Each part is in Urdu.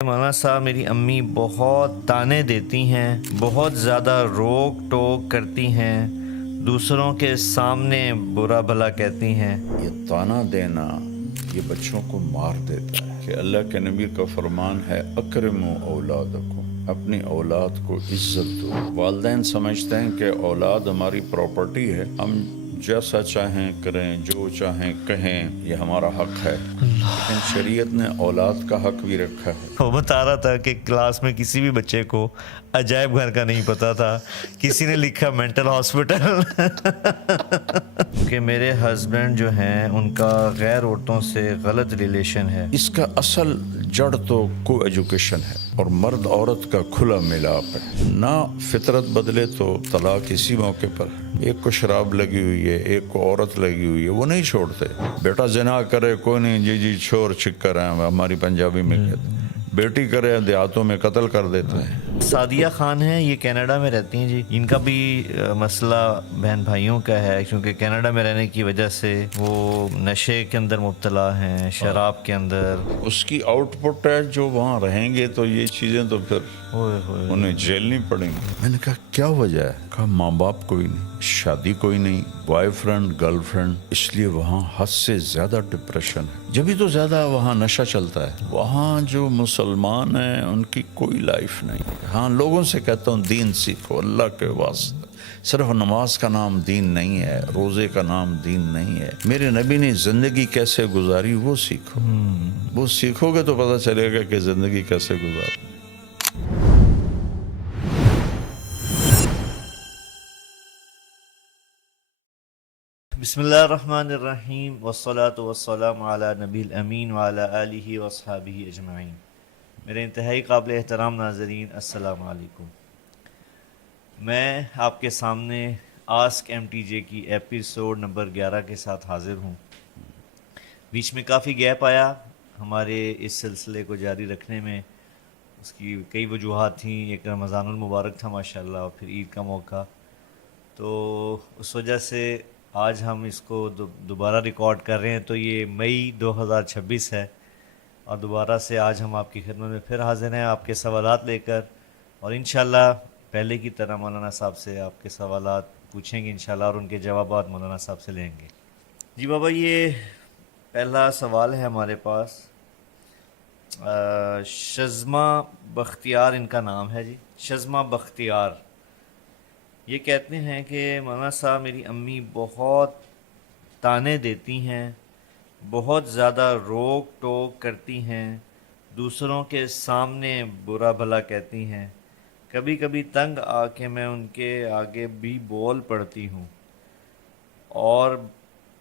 مولانا صاحب میری امی بہت طعنے دیتی ہیں، بہت زیادہ روک ٹوک کرتی ہیں، دوسروں کے سامنے برا بھلا کہتی ہیں۔ یہ طعنہ دینا یہ بچوں کو مار دیتا ہے کہ اللہ کے نبی کا فرمان ہے اکرموا اولادکم، اپنی اولاد کو عزت دو۔ والدین سمجھتے ہیں کہ اولاد ہماری پراپرٹی ہے، ہم جیسا چاہیں کریں، جو چاہیں کہیں، یہ ہمارا حق ہے، لیکن شریعت نے اولاد کا حق بھی رکھا ہے۔ وہ بتا رہا تھا کہ کلاس میں کسی بھی بچے کو عجائب گھر کا نہیں پتا تھا، کسی نے لکھا مینٹل ہاسپٹل۔ کہ میرے ہسبینڈ جو ہیں ان کا غیر عورتوں سے غلط ریلیشن ہے۔ اس کا اصل جڑ تو کو ایجوکیشن ہے اور مرد عورت کا کھلا ملاپ ہے۔ نہ فطرت بدلے تو طلاق اسی موقع پر۔ ایک کو شراب لگی ہوئی ہے، ایک کو عورت لگی ہوئی ہے، وہ نہیں چھوڑتے۔ بیٹا زنا کرے کوئی نہیں، جی جی چھوڑ چھکر ہیں، ہماری پنجابی میں کہتے ہیں۔ بیٹی کرے دیہاتوں میں قتل کر دیتے ہیں۔ سعدیہ خان ہیں، یہ کینیڈا میں رہتی ہیں جی۔ ان کا بھی مسئلہ بہن بھائیوں کا ہے، کیونکہ کینیڈا میں رہنے کی وجہ سے وہ نشے کے اندر مبتلا ہیں، شراب کے اندر۔ اس کی آؤٹ پٹ ہے، جو وہاں رہیں گے تو یہ چیزیں تو پھر انہیں جیلنی پڑیں گی۔ میں نے کہا کیا وجہ ہے؟ کہا ماں باپ کوئی نہیں، شادی کوئی نہیں، بوائے فرینڈ گرل فرینڈ، اس لیے وہاں حد سے زیادہ ڈپریشن ہے، جبھی تو زیادہ وہاں نشہ چلتا ہے۔ وہاں جو مسلمان ہیں ان کی کوئی لائف نہیں۔ ہاں لوگوں سے کہتا ہوں دین سیکھو اللہ کے واسطے، صرف نماز کا نام دین نہیں ہے، روزے کا نام دین نہیں ہے۔ میرے نبی نے زندگی کیسے گزاری وہ سیکھو، وہ سیکھو گے تو پتہ چلے گا کہ زندگی کیسے گزارو۔ بسم اللہ الرحمن الرحیم، والصلاة والسلام علی نبی الامین وعلی آلہ واصحابہ اجمعین۔ میرے انتہائی قابل احترام ناظرین، السلام علیکم۔ میں آپ کے سامنے آسک ایم ٹی جے کی ایپیسوڈ نمبر 11 کے ساتھ حاضر ہوں۔ بیچ میں کافی گیپ آیا ہمارے اس سلسلے کو جاری رکھنے میں، اس کی کئی وجوہات تھیں۔ ایک رمضان المبارک تھا ماشاءاللہ، اور پھر عید کا موقع، تو اس وجہ سے آج ہم اس کو دوبارہ ریکارڈ کر رہے ہیں۔ تو یہ مئی 2026 ہے، اور دوبارہ سے آج ہم آپ کی خدمت میں پھر حاضر ہیں آپ کے سوالات لے کر، اور انشاءاللہ پہلے کی طرح مولانا صاحب سے آپ کے سوالات پوچھیں گے انشاءاللہ، اور ان کے جوابات مولانا صاحب سے لیں گے۔ جی بابا، یہ پہلا سوال ہے ہمارے پاس۔ شزما بختیار ان کا نام ہے جی، شزما بختیار۔ یہ کہتے ہیں کہ مولانا صاحب میری امی بہت طعنے دیتی ہیں، بہت زیادہ روک ٹوک کرتی ہیں، دوسروں کے سامنے برا بھلا کہتی ہیں، کبھی کبھی تنگ آ کے میں ان کے آگے بھی بول پڑتی ہوں اور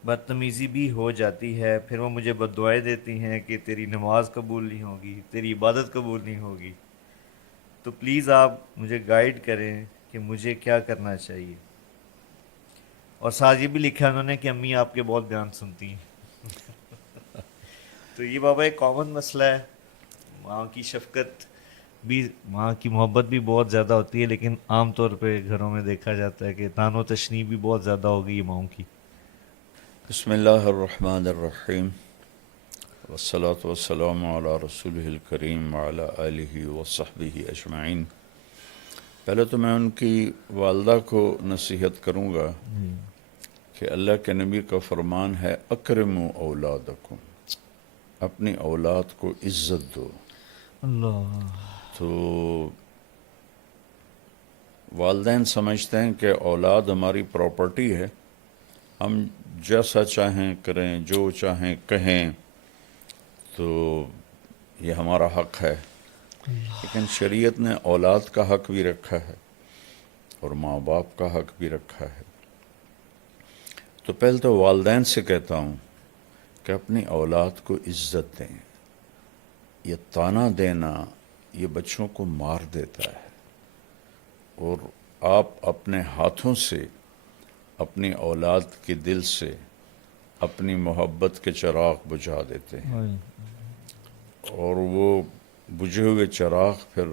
بدتمیزی بھی ہو جاتی ہے، پھر وہ مجھے بد دعائیں دیتی ہیں کہ تیری نماز قبول نہیں ہوگی، تیری عبادت قبول نہیں ہوگی۔ تو پلیز آپ مجھے گائیڈ کریں کہ مجھے کیا کرنا چاہیے۔ اور ساتھ یہ بھی لکھا انہوں نے کہ امی آپ کے بہت بیان سنتی ہیں۔ تو یہ بابا ایک کامن مسئلہ ہے، ماں کی شفقت بھی، ماں کی محبت بھی بہت زیادہ ہوتی ہے، لیکن عام طور پہ گھروں میں دیکھا جاتا ہے کہ طعن و تشنیع بھی بہت زیادہ ہو گئی ہے ماؤں کی۔ بسم اللہ الرحمن الرحیم، والصلاة والسلام علی رسولہ الکریم وعلی آلہ وصحبہ اجمعین۔ پہلے تو میں ان کی والدہ کو نصیحت کروں گا کہ اللہ کے نبی کا فرمان ہے اکرموا اولادکم، اپنی اولاد کو عزت دو۔ اللہ، تو والدین سمجھتے ہیں کہ اولاد ہماری پراپرٹی ہے، ہم جیسا چاہیں کریں، جو چاہیں کہیں، تو یہ ہمارا حق ہے، لیکن شریعت نے اولاد کا حق بھی رکھا ہے اور ماں باپ کا حق بھی رکھا ہے۔ تو پہلے تو والدین سے کہتا ہوں کہ اپنی اولاد کو عزت دیں۔ یہ طعنہ دینا یہ بچوں کو مار دیتا ہے، اور آپ اپنے ہاتھوں سے اپنی اولاد کے دل سے اپنی محبت کے چراغ بجھا دیتے ہیں، اور وہ بجھے ہوئے چراغ پھر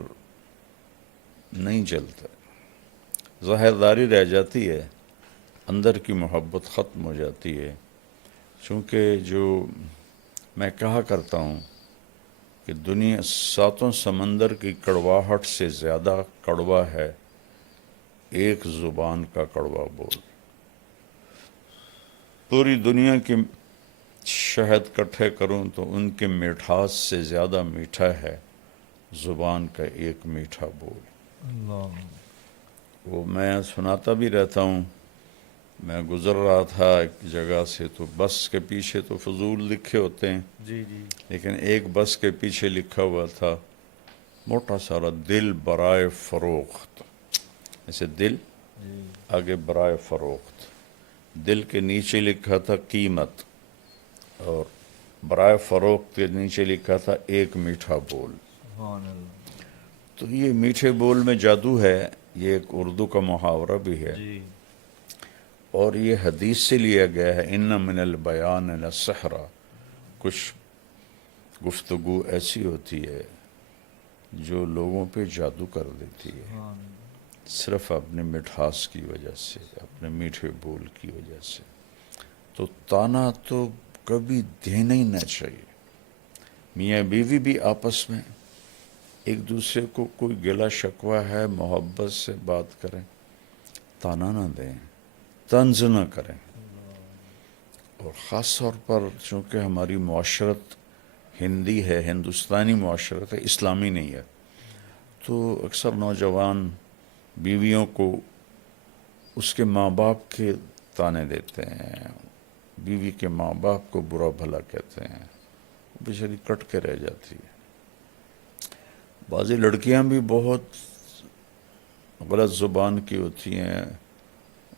نہیں جلتا، ظاہرداری رہ جاتی ہے، اندر کی محبت ختم ہو جاتی ہے۔ چونکہ جو میں کہا کرتا ہوں کہ دنیا ساتوں سمندر کی کڑواہٹ سے زیادہ کڑوا ہے ایک زبان کا کڑوا بول. پوری دنیا کی شہد کٹھے کروں تو ان کے مٹھاس سے زیادہ میٹھا ہے زبان کا ایک میٹھا بول. اللہ. وہ میں سناتا بھی رہتا ہوں. میں گزر رہا تھا ایک جگہ سے تو بس کے پیچھے تو فضول لکھے ہوتے ہیں، جی جی. لیکن ایک بس کے پیچھے لکھا ہوا تھا موٹا سارا دل برائے فروخت. ایسے دل جی. آگے برائے فروخت، دل کے نیچے لکھا تھا قیمت، اور برائے فروخت کے نیچے لکھا تھا ایک میٹھا بول. سبحان اللہ. تو یہ میٹھے بول میں جادو ہے. یہ ایک اردو کا محاورہ بھی ہے، جی. اور یہ حدیث سے لیا گیا ہے. ان من البیان لسحر. کچھ گفتگو ایسی ہوتی ہے جو لوگوں پہ جادو کر دیتی ہے، سبحان اللہ. صرف اپنے مٹھاس کی وجہ سے، اپنے میٹھے بول کی وجہ سے. تو تانا تو کبھی دینا ہی نہ چاہیے. میاں بیوی بھی آپس میں ایک دوسرے کو کوئی گلا شکوہ ہے محبت سے بات کریں، تانا نہ دیں، طنز نہ کریں. اور خاص طور پر چونکہ ہماری معاشرت ہندی ہے، ہندوستانی معاشرت ہے، اسلامی نہیں ہے، تو اکثر نوجوان بیویوں کو اس کے ماں باپ کے تانے دیتے ہیں، بیوی کے ماں باپ کو برا بھلا کہتے ہیں، وہ بیچاری کٹ کے رہ جاتی ہے. بعضی لڑکیاں بھی بہت غلط زبان کی ہوتی ہیں،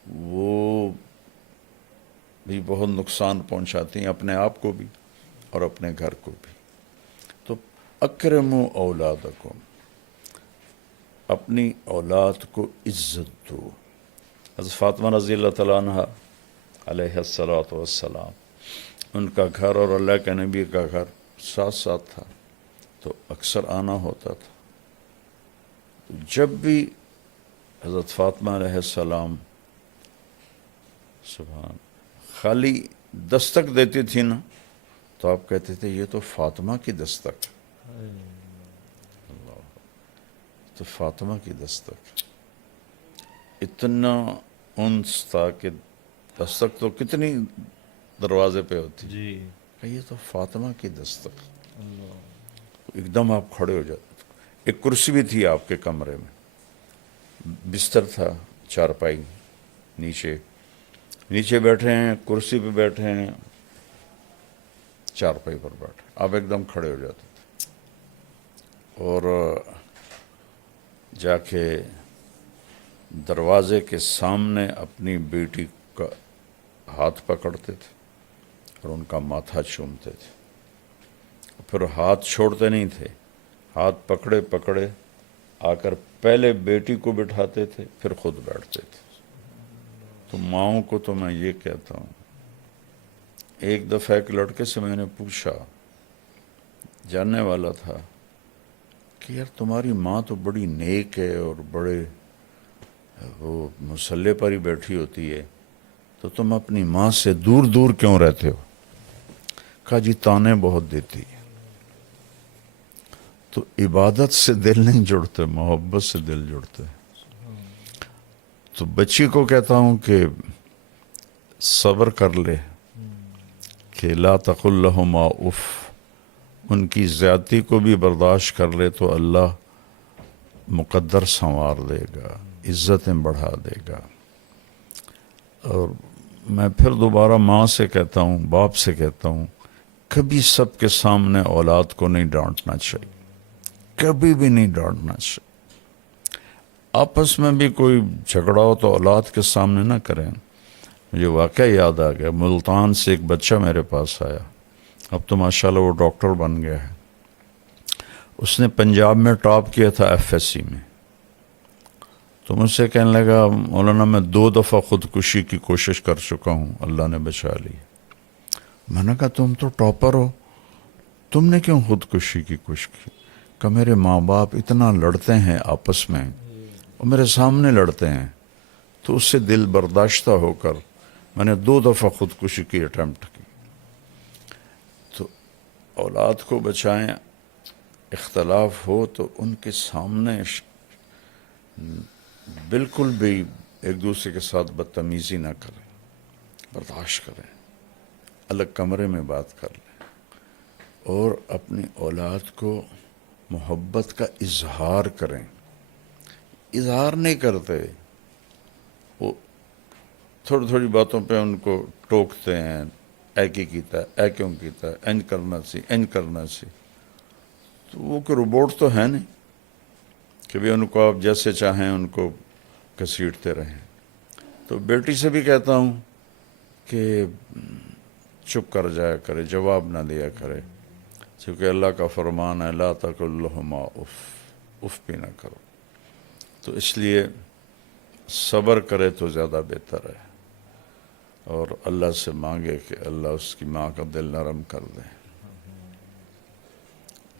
وہ بھی بہت نقصان پہنچاتی ہیں اپنے آپ کو بھی اور اپنے گھر کو بھی. تو اکرموا اولادکم، اپنی اولاد کو عزت دو. حضرت فاطمہ رضی اللہ تعالیٰ عنہ علیہ السلام، ان کا گھر اور اللہ کے نبی کا گھر ساتھ ساتھ تھا، تو اکثر آنا ہوتا تھا. جب بھی حضرت فاطمہ علیہ السلام سبحان خالی دستک دیتی تھی نا، تو آپ کہتے تھے یہ تو فاطمہ کی دستک، تو فاطمہ کی دستک. اتنا انس تھا کہ دستک تو کتنی دروازے پہ ہوتی، جی. کہ یہ تو فاطمہ کی دستک. اللہ. ایک دم آپ کھڑے ہو جاتے. ایک کرسی بھی تھی آپ کے کمرے میں، بستر تھا، چارپائی، نیچے بیٹھے ہیں، کرسی پہ بیٹھے ہیں، چارپائی پر بیٹھے، آپ ایک دم کھڑے ہو جاتے تھے اور جا کے دروازے کے سامنے اپنی بیٹی کا ہاتھ پکڑتے تھے اور ان کا ماتھا چومتے تھے. پھر ہاتھ چھوڑتے نہیں تھے، ہاتھ پکڑے پکڑے آ کر پہلے بیٹی کو بٹھاتے تھے، پھر خود بیٹھتے تھے. تو ماؤں کو تو میں یہ کہتا ہوں، ایک دفعہ ایک لڑکے سے میں نے پوچھا، جاننے والا تھا، کہ یار تمہاری ماں تو بڑی نیک ہے اور بڑے وہ مصلے پر ہی بیٹھی ہوتی ہے، تو تم اپنی ماں سے دور دور کیوں رہتے ہو؟ کہا جی تانے بہت دیتی ہے. تو عبادت سے دل نہیں جڑتے، محبت سے دل جڑتے. تو بچی کو کہتا ہوں کہ صبر کر لے، کہ لا تقل لہما اف، ان کی زیادتی کو بھی برداشت کر لے تو اللہ مقدر سنوار دے گا، عزتیں بڑھا دے گا. اور میں پھر دوبارہ ماں سے کہتا ہوں، باپ سے کہتا ہوں، کبھی سب کے سامنے اولاد کو نہیں ڈانٹنا چاہیے، کبھی بھی نہیں ڈانٹنا چاہیے. آپس میں بھی کوئی جھگڑا ہو تو اولاد کے سامنے نہ کریں. مجھے واقعہ یاد آ گیا، ملتان سے ایک بچہ میرے پاس آیا، اب تو ماشاءاللہ وہ ڈاکٹر بن گیا ہے. اس نے پنجاب میں ٹاپ کیا تھا FSC میں. تو مجھ سے کہنے لگا مولانا میں 2 دفعہ خودکشی کی کوشش کر چکا ہوں، اللہ نے بچا لی. میں نے کہا تم تو ٹاپر ہو، تم نے کیوں خودکشی کی کوشش کی؟ کہ میرے ماں باپ اتنا لڑتے ہیں آپس میں اور میرے سامنے لڑتے ہیں، تو اس سے دل برداشتہ ہو کر میں نے 2 دفعہ خودکشی کی اٹیمپٹ کی. تو اولاد کو بچائیں، اختلاف ہو تو ان کے سامنے بالکل بھی ایک دوسرے کے ساتھ بدتمیزی نہ کریں، برداشت کریں، الگ کمرے میں بات کر لیں، اور اپنی اولاد کو محبت کا اظہار کریں۔ اظہار نہیں کرتے، وہ تھوڑی تھوڑی باتوں پہ ان کو ٹوکتے ہیں، اے کی کیتا ہے، اے کیوں کیتا ہے، انج کرنا سی، انج کرنا سی۔ تو وہ کہ روبوٹ تو ہے نہیں کہ بھی ان کو آپ جیسے چاہیں ان کو گھسیٹتے رہیں۔ تو بیٹی سے بھی کہتا ہوں کہ چپ کر جایا کرے، جواب نہ دیا کرے، چونکہ اللہ کا فرمان ہے لا تقل لہما اف، اف بھی نہ کرو۔ تو اس لیے صبر کرے تو زیادہ بہتر ہے، اور اللہ سے مانگے کہ اللہ اس کی ماں کا دل نرم کر دے۔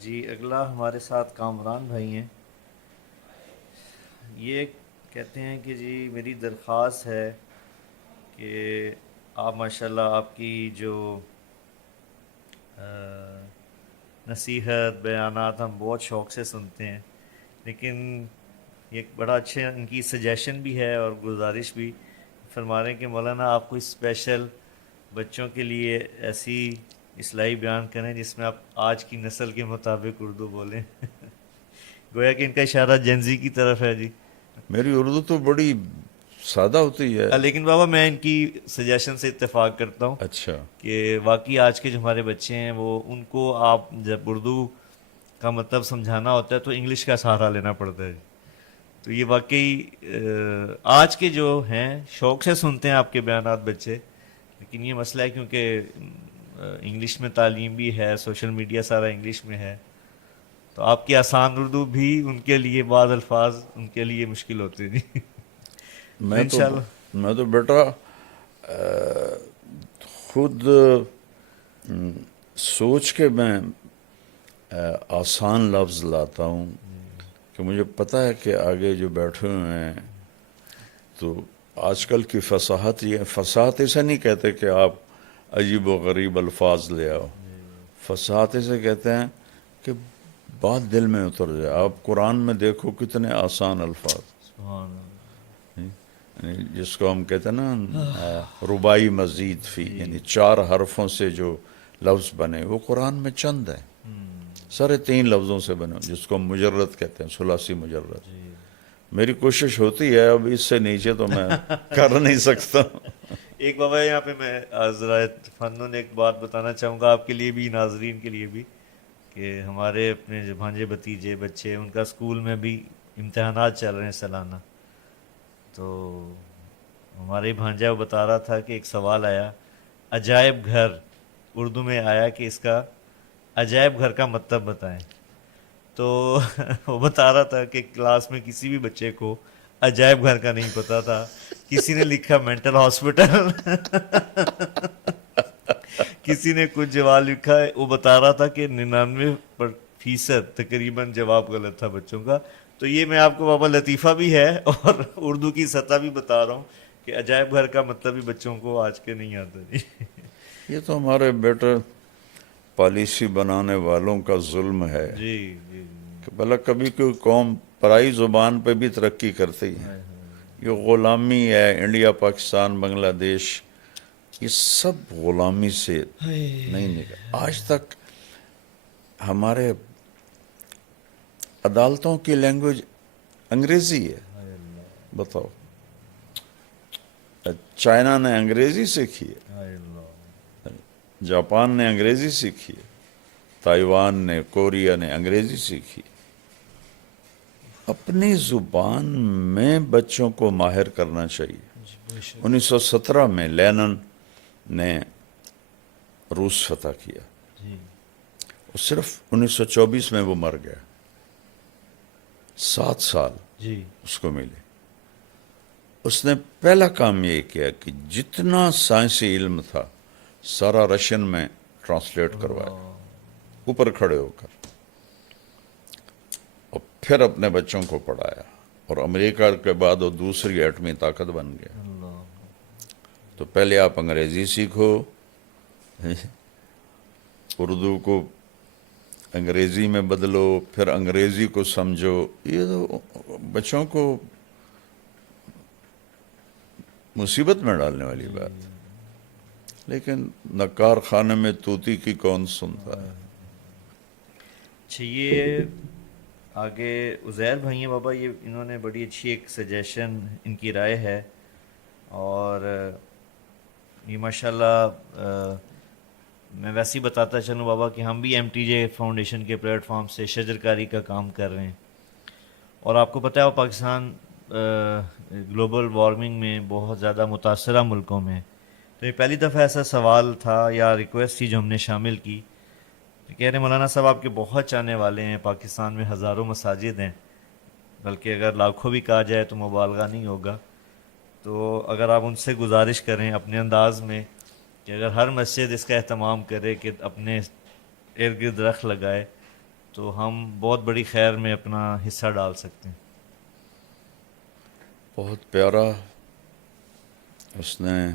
جی اگلا ہمارے ساتھ کامران بھائی ہیں، یہ کہتے ہیں کہ جی میری درخواست ہے کہ آپ ماشاءاللہ آپ کی جو نصیحت بیانات ہم بہت شوق سے سنتے ہیں، لیکن یہ ایک بڑا اچھا ان کی سجیشن بھی ہے اور گزارش بھی فرما رہے ہیں کہ مولانا آپ کو اسپیشل بچوں کے لیے ایسی اصلاحی بیان کریں جس میں آپ آج کی نسل کے مطابق اردو بولیں۔ گویا کہ ان کا اشارہ جنزی کی طرف ہے جی۔ میری اردو تو بڑی سادہ ہوتی ہے۔ لیکن بابا میں ان کی سجیشن سے اتفاق کرتا ہوں اچھا، کہ واقعی آج کے جو ہمارے بچے ہیں وہ ان کو آپ جب اردو کا مطلب سمجھانا ہوتا ہے تو انگلش کا سہارا لینا پڑتا ہے۔ تو یہ واقعی آج کے جو ہیں شوق سے سنتے ہیں آپ کے بیانات بچے، لیکن یہ مسئلہ ہے کیونکہ انگلش میں تعلیم بھی ہے، سوشل میڈیا سارا انگلش میں ہے، تو آپ کی آسان اردو بھی ان کے لیے بعض الفاظ ان کے لیے مشکل ہوتے ہیں۔ میں تو بیٹا خود سوچ کے میں آسان لفظ لاتا ہوں کہ مجھے پتہ ہے کہ آگے جو بیٹھے ہوئے ہیں تو آج کل کی فصاحت، یہ فصاحت اسے نہیں کہتے کہ آپ عجیب و غریب الفاظ لے آؤ، فصاحت اسے کہتے ہیں کہ بات دل میں اتر جائے۔ آپ قرآن میں دیکھو کتنے آسان الفاظ، سبحان اللہ۔ یعنی جس کو ہم کہتے ہیں نا رباعی مزید فی، یعنی 4 حرفوں سے جو لفظ بنے وہ قرآن میں چند ہیں، سارے 3 لفظوں سے بنے، جس کو ہم مجرد کہتے ہیں، ثلاثی مجرد۔ میری کوشش ہوتی ہے، اب اس سے نیچے تو میں کر نہیں سکتا۔ ایک بابا یہاں پہ میں ذرا فنون ایک بات بتانا چاہوں گا آپ کے لیے بھی، ناظرین کے لیے بھی، کہ ہمارے اپنے جو بھانجے بھتیجے بچے ان کا اسکول میں بھی امتحانات چل رہے ہیں سالانہ، تو ہمارے بھانجا وہ بتا رہا تھا کہ ایک سوال آیا، عجائب گھر اردو میں آیا کہ اس کا عجائب گھر کا مطلب بتائیں، تو وہ بتا رہا تھا کہ کلاس میں کسی بھی بچے کو عجائب گھر کا نہیں پتا تھا، کسی نے لکھا مینٹل ہاسپٹل، کسی نے کچھ جواب لکھا ہے، وہ بتا رہا تھا کہ 99% تقریباً جواب غلط تھا بچوں کا۔ تو یہ میں آپ کو بابا لطیفہ بھی ہے اور اردو کی سطح بھی بتا رہا ہوں کہ عجائب گھر کا مطلب بھی بچوں کو آج کے نہیں آتا جی۔ یہ تو ہمارے بیٹے پالیسی بنانے والوں کا ظلم ہے جی جی کہ بھلا کبھی کوئی قوم پرائی زبان پہ بھی ترقی کرتی ہے۔ یہ غلامی ہے، انڈیا، پاکستان، بنگلہ دیش، یہ سب غلامی سے نہیں نکلا۔ آج تک ہمارے عدالتوں کی لینگویج انگریزی ہے، بتاؤ۔ چائنا نے انگریزی سیکھی ہے، جاپان نے انگریزی سیکھی ہے، تائیوان نے، کوریا نے انگریزی سیکھی ہے۔ اپنی زبان میں بچوں کو ماہر کرنا چاہیے۔ 1917 میں لینن نے روس فتح کیا، اور صرف 1924 میں وہ مر گیا، 7 سال جی اس کو ملے۔ اس نے پہلا کام یہ کیا کہ جتنا سائنسی علم تھا سارا رشین میں ٹرانسلیٹ کروایا، اوپر کھڑے ہو کر، اور پھر اپنے بچوں کو پڑھایا، اور امریکہ کے بعد وہ دوسری ایٹمی طاقت بن گیا۔ تو پہلے آپ انگریزی سیکھو، اردو کو انگریزی میں بدلو، پھر انگریزی کو سمجھو، یہ تو بچوں کو مصیبت میں ڈالنے والی بات. لیکن نکار خانے میں طوطی کی کون سنتا ہے. اچھا، یہ آگے عزیر بھائی ہیں بابا، یہ انہوں نے بڑی اچھی ایک سجیشن، ان کی رائے ہے، اور یہ ماشاءاللہ میں ویسے ہی بتاتا چلوں بابا کہ ہم بھی ایم ٹی جے فاؤنڈیشن کے پلیٹ فارم سے شجرکاری کا کام کر رہے ہیں، اور آپ کو پتہ ہے وہ پاکستان گلوبل وارمنگ میں بہت زیادہ متاثرہ ملکوں میں. تو یہ پہلی دفعہ ایسا سوال تھا یا ریکویسٹ تھی جو ہم نے شامل کی. کہہ رہے مولانا صاحب آپ کے بہت چاہنے والے ہیں، پاکستان میں ہزاروں مساجد ہیں، بلکہ اگر لاکھوں بھی کہا جائے تو مبالغہ نہیں ہوگا. تو اگر آپ ان سے گزارش کریں اپنے انداز میں کہ اگر ہر مسجد اس کا اہتمام کرے کہ اپنے ارد گرد درخت لگائے تو ہم بہت بڑی خیر میں اپنا حصہ ڈال سکتے ہیں. بہت پیارا. اس نے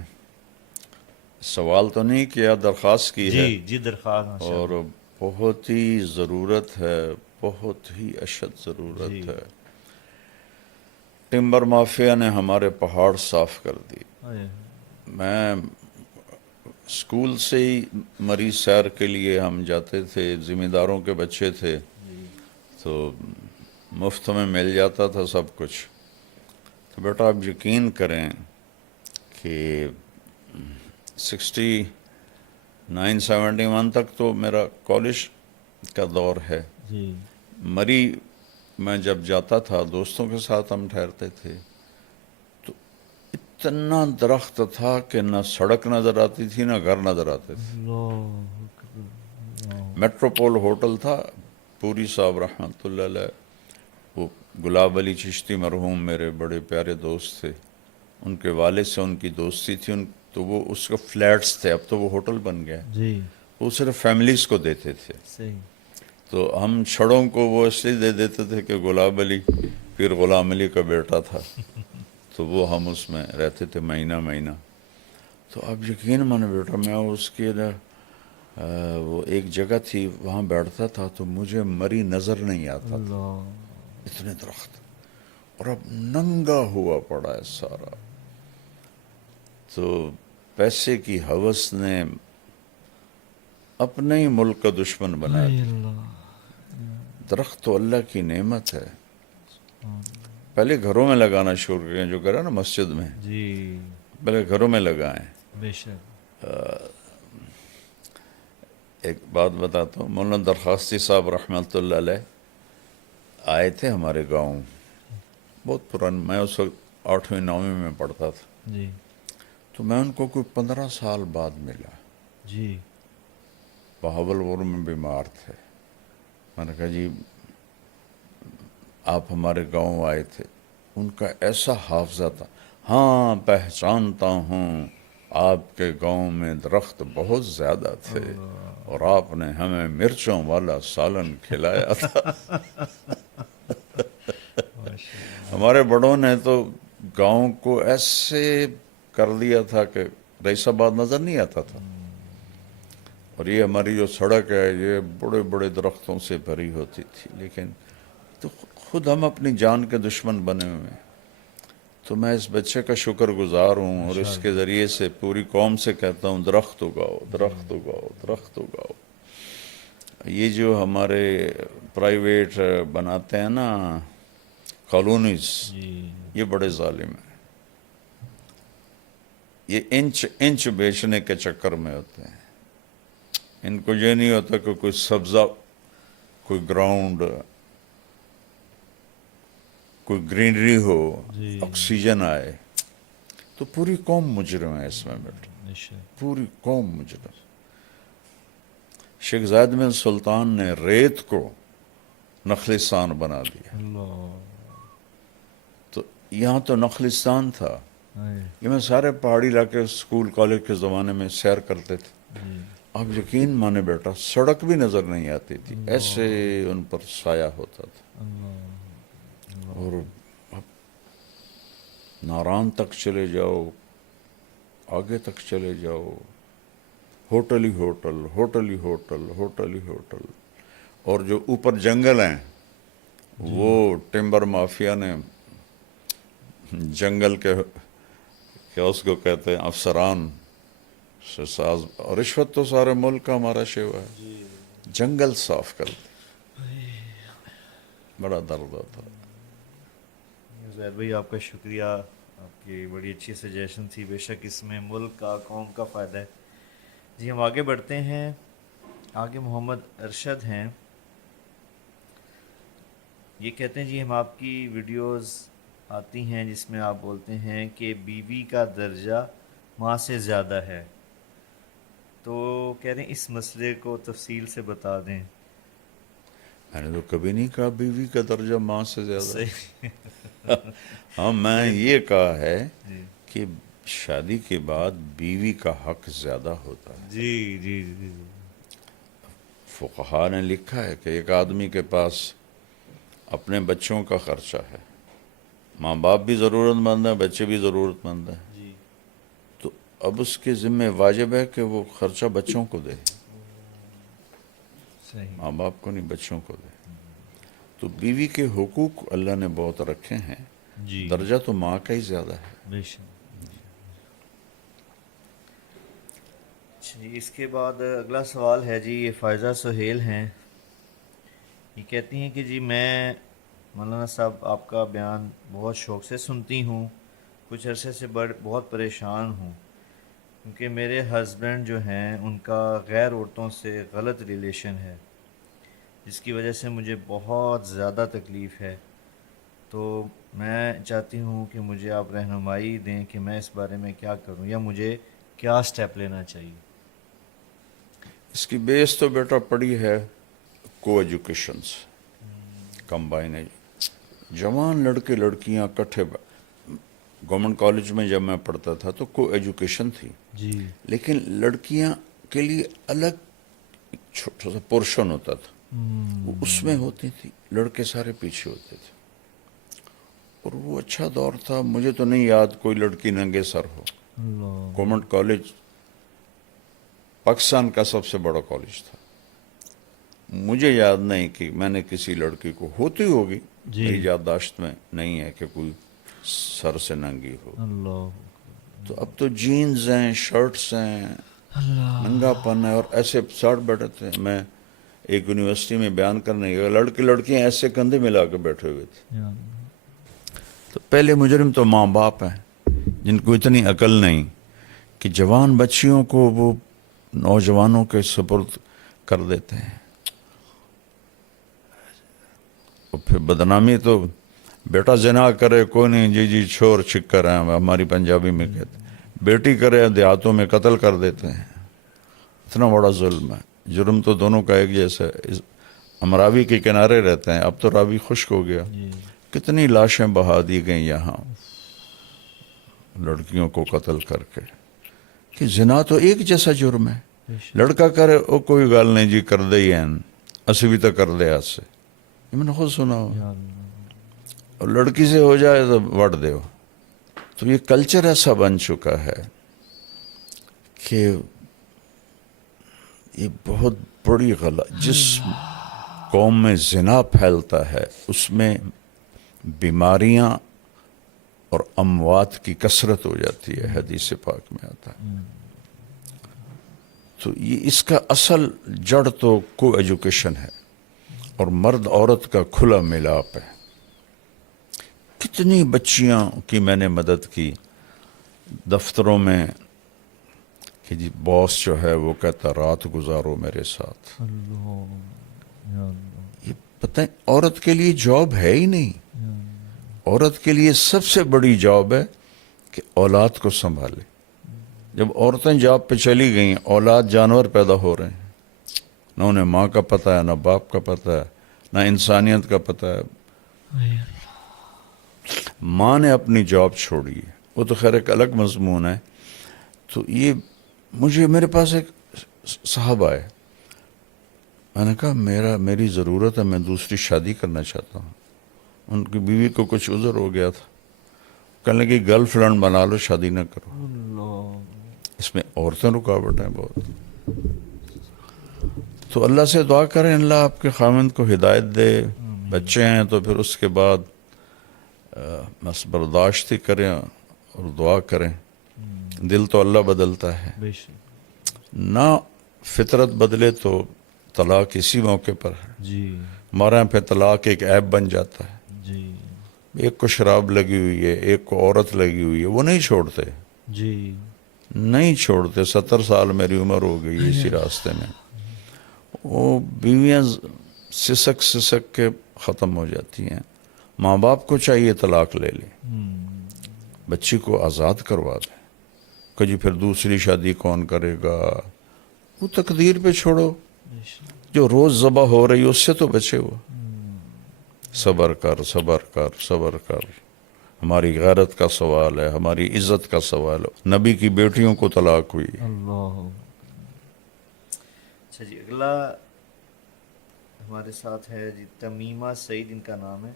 سوال تو نہیں کیا، درخواست کی ہے، جی درخواست ماشاء اور اللہ. بہت ہی ضرورت ہے، بہت ہی اشد ضرورت جی ہے. ٹمبر مافیا نے ہمارے پہاڑ صاف کر دی. میں اسکول سے ہی مریض سیر کے لیے ہم جاتے تھے، ذمہ داروں کے بچے تھے، تو مفت میں مل جاتا تھا سب کچھ. تو بیٹا آپ یقین کریں کہ 69-71 تک تو میرا کالج کا دور ہے. جی مری میں جب جاتا تھا دوستوں کے ساتھ ہم ٹھہرتے تھے تو اتنا درخت تھا کہ نہ سڑک نظر آتی تھی نہ گھر نظر آتے تھے. میٹروپول ہوٹل تھا، پوری صاحب رحمۃ اللہ علیہ، وہ گلاب علی چشتی مرحوم میرے بڑے پیارے دوست تھے، ان کے والد سے ان کی دوستی تھی، تو وہ اس کا فلیٹس تھے، اب تو وہ ہوٹل بن گیا. جی وہ صرف فیملیز کو دیتے تھے. صحیح. تو ہم چھڑوں کو وہ اس لیے دے دیتے تھے کہ گلاب علی پھر غلام علی کا بیٹا تھا، تو وہ ہم اس میں رہتے تھے مہینہ مہینہ. تو اب یقین مانو بیٹا، میں اس کے وہ ایک جگہ تھی وہاں بیٹھتا تھا تو مجھے مری نظر نہیں آتا تھا، اتنے درخت، اور اب ننگا ہوا پڑا ہے سارا. تو پیسے کی ہوس نے اپنے ہی ملک کا دشمن بنا دیا. درخت تو اللہ کی نعمت ہے. پہلے گھروں میں لگانا شروع کریں، جو کرا نا مسجد میں، جی پہلے گھروں میں لگائیں. بے شک. ایک بات بتاتا ہوں، مولانا درخواستی صاحب رحمۃ اللہ علیہ آئے تھے ہمارے گاؤں، بہت پرانے، میں اس وقت 8ویں 9ویں میں پڑھتا تھا. جی تو میں ان کو کوئی 15 سال بعد ملا. جی بہاولپور میں بیمار تھے. میں نے کہا جی آپ ہمارے گاؤں آئے تھے. ان کا ایسا حافظہ تھا، ہاں پہچانتا ہوں، آپ کے گاؤں میں درخت بہت زیادہ تھے اور آپ نے ہمیں مرچوں والا سالن کھلایا تھا. ہمارے بڑوں نے تو گاؤں کو ایسے کر دیا تھا کہ رئیس آباد نظر نہیں آتا تھا. اور یہ ہماری جو سڑک ہے یہ بڑے بڑے درختوں سے بھری ہوتی تھی، لیکن تو خود ہم اپنی جان کے دشمن بنے ہوئے ہیں. تو میں اس بچے کا شکر گزار ہوں، اور اس کے ذریعے سے پوری قوم سے کہتا ہوں درخت اگاؤ، درخت اگاؤ، درخت اگاؤ. یہ جو ہمارے پرائیویٹ بناتے ہیں نا کالونیز، یہ بڑے ظالم ہیں. یہ انچ بیچنے کے چکر میں ہوتے ہیں. ان کو یہ نہیں ہوتا کہ کوئی سبزہ، کوئی گراؤنڈ، کوئی گرینری ہو، آکسیجن آئے. تو پوری قوم مجرم ہے اس میں بیٹا، پوری قوم مجرم. شیخ زاید بن سلطان نے ریت کو نخلستان بنا دیا. تو یہاں تو نخلستان تھا. یہ میں سارے پہاڑی علاقے اسکول کالج کے زمانے میں سیر کرتے تھے. آپ یقین مانے بیٹا سڑک بھی نظر نہیں آتی تھی، ایسے ان پر سایہ ہوتا تھا. اور اب ناران تک چلے جاؤ، آگے تک چلے جاؤ، ہوٹل ہی ہوٹل، ہوٹل ہی ہوٹل، ہوٹل ہی ہوٹل. اور جو اوپر جنگل ہیں وہ ٹمبر مافیا نے جنگل کے کیا اس کو کہتے ہیں افسران سے ساز، اور رشوت تو سارے ملک کا ہمارا شیوا ہے، جنگل صاف کر دے، بڑا درد ہوتا ہے۔ زہر بھائی آپ کا شکریہ، آپ کی بڑی اچھی سجیشن تھی، بے شک اس میں ملک کا قوم کا فائدہ ہے۔ جی ہم آگے بڑھتے ہیں، آگے محمد ارشد ہیں، یہ کہتے ہیں جی ہم آپ کی ویڈیوز آتی ہیں جس میں آپ بولتے ہیں کہ بیوی کا درجہ ماں سے زیادہ ہے، تو کہہ رہے ہیں اس مسئلے کو تفصیل سے بتا دیں۔ میں نے تو کبھی نہیں کہا بیوی کا درجہ ماں سے زیادہ ہے۔ صحیح ہاں میں یہ کہا ہے جی کہ شادی کے بعد بیوی کا حق زیادہ ہوتا ہے۔ جی جی جی فقہا نے لکھا ہے کہ ایک آدمی کے پاس اپنے بچوں کا خرچہ ہے، ماں باپ بھی ضرورت مند ہیں، بچے بھی ضرورت مند ہیں، جی تو اب اس کے ذمہ واجب ہے کہ وہ خرچہ بچوں کو دے، صحیح ماں باپ کو نہیں، بچوں کو دے۔ تو بیوی کے حقوق اللہ نے بہت رکھے ہیں، جی درجہ تو ماں کا ہی زیادہ ہے۔ بے شک۔ جی اس کے بعد اگلا سوال ہے جی، یہ فائزہ سہیل ہیں، یہ کہتی ہیں کہ جی میں مولانا صاحب آپ کا بیان بہت شوق سے سنتی ہوں، کچھ عرصے سے بہت پریشان ہوں، کیونکہ میرے ہسبینڈ جو ہیں ان کا غیر عورتوں سے غلط ریلیشن ہے، جس کی وجہ سے مجھے بہت زیادہ تکلیف ہے، تو میں چاہتی ہوں کہ مجھے آپ رہنمائی دیں کہ میں اس بارے میں کیا کروں یا مجھے کیا سٹیپ لینا چاہیے۔ اس کی بیس تو بیٹا پڑی ہے کو ایجوکیشن سے، کمبائن جوان لڑکے لڑکیاں کٹھے گورنمنٹ کالج میں جب میں پڑھتا تھا تو کو ایجوکیشن تھی، جی لیکن لڑکیاں کے لیے الگ چھوٹا سا پورشن ہوتا تھا، وہ اس میں ہوتی تھی، لڑکے سارے پیچھے ہوتے تھے، اور وہ اچھا دور تھا۔ مجھے تو نہیں یاد کوئی لڑکی ننگے سر ہو۔ اللہ گورنمنٹ کالج پاکستان کا سب سے بڑا کالج تھا، مجھے یاد نہیں کہ میں نے کسی لڑکی کو، ہوتی ہوگی جی میری یادداشت میں نہیں ہے کہ کوئی سر سے ننگی ہو۔ اللہ تو اب تو جینز ہیں، شرٹس ہیں، اللہ ننگا پن ہے، اور ایسے ساٹھ بیٹھے تھے۔ میں ایک یونیورسٹی میں بیان کرنے گیا، لڑکے لڑکیاں ایسے کندھے ملا کے بیٹھے ہوئے تھے۔ یا اللہ۔ تو پہلے مجرم تو ماں باپ ہیں جن کو اتنی عقل نہیں کہ جوان بچیوں کو وہ نوجوانوں کے سپرد کر دیتے ہیں، اور پھر بدنامی تو بیٹا زنا کرے کوئی نہیں، جی جی چھور چھکر ہیں ہماری پنجابی میں کہتے ہیں، بیٹی کرے دیہاتوں میں قتل کر دیتے ہیں۔ اتنا بڑا ظلم ہے، جرم تو دونوں کا ایک جیسا ہے۔ ہم راوی کے کنارے رہتے ہیں، اب تو راوی خشک ہو گیا، جی کتنی لاشیں بہا دی گئیں یہاں لڑکیوں کو قتل کر کے، کہ زنا تو ایک جیسا جرم ہے۔ بے شک۔ لڑکا کرے او کوئی گل نہیں جی، کر دے ہی ہیں، اسی بھی تو کر دے آج سے، یہ میں نے خود سنا ہو۔ یا اللہ اور لڑکی سے ہو جائے تو وٹ دے ہو۔ تو یہ کلچر ایسا بن چکا ہے کہ یہ بہت بڑی غلط، جس قوم میں زنا پھیلتا ہے اس میں بیماریاں اور اموات کی کثرت ہو جاتی ہے، حدیث پاک میں آتا ہے۔ تو یہ اس کا اصل جڑ تو کو ایجوکیشن ہے، اور مرد عورت کا کھلا ملاپ ہے۔ کتنی بچیاں کی میں نے مدد کی دفتروں میں کہ جی باس جو ہے وہ کہتا رات گزارو میرے ساتھ۔ اللہ یا اللہ یہ پتہ ہے عورت کے لیے جاب ہے ہی نہیں۔ عورت کے لیے سب سے بڑی جاب ہے کہ اولاد کو سنبھالے۔ جب عورتیں جاب پہ چلی گئیں، اولاد جانور پیدا ہو رہے ہیں، نہ انہیں ماں کا پتہ ہے، نہ باپ کا پتہ ہے، نہ انسانیت کا پتہ ہے۔ ماں نے اپنی جاب چھوڑی ہے، وہ تو خیر ایک الگ مضمون ہے۔ تو یہ میرے پاس ایک صاحب آئے، میں نے کہا میری ضرورت ہے، میں دوسری شادی کرنا چاہتا ہوں۔ ان کی بیوی کو کچھ عذر ہو گیا تھا، کہنے لگی گرل فرینڈ بنا لو، شادی نہ کرو۔ اللہ اس میں عورتیں رکاوٹ ہیں بہت۔ تو اللہ سے دعا کریں اللہ آپ کے خاوند کو ہدایت دے. بچے ہیں تو پھر اس کے بعد بس برداشت ہی کریں اور دعا کریں. دل تو اللہ بدلتا ہے، بے شک. نہ فطرت بدلے تو طلاق اسی موقع پر ہے. جی ہمارے یہاں پہ طلاق ایک عیب بن جاتا ہے. جی ایک کو شراب لگی ہوئی ہے، ایک کو عورت لگی ہوئی ہے، وہ نہیں چھوڑتے، جی نہیں چھوڑتے. 70 سال میری عمر ہو گئی اسی راستے میں. وہ بیویاں سسک سسک کے ختم ہو جاتی ہیں. ماں باپ کو چاہیے طلاق لے لیں، بچی کو آزاد کروا دیں. کہ جی پھر دوسری شادی کون کرے گا؟ وہ تقدیر پہ چھوڑو. بے شک. جو روز ذبح ہو رہی اس سے تو بچے ہو. صبر کر صبر کر صبر کر. ہماری غیرت کا سوال ہے، ہماری عزت کا سوال ہے. نبی کی بیٹیوں کو طلاق ہوئی. اللہ. اچھا جی، اگلا ہمارے ساتھ ہے جی تمیمہ سعید، ان کا نام ہے.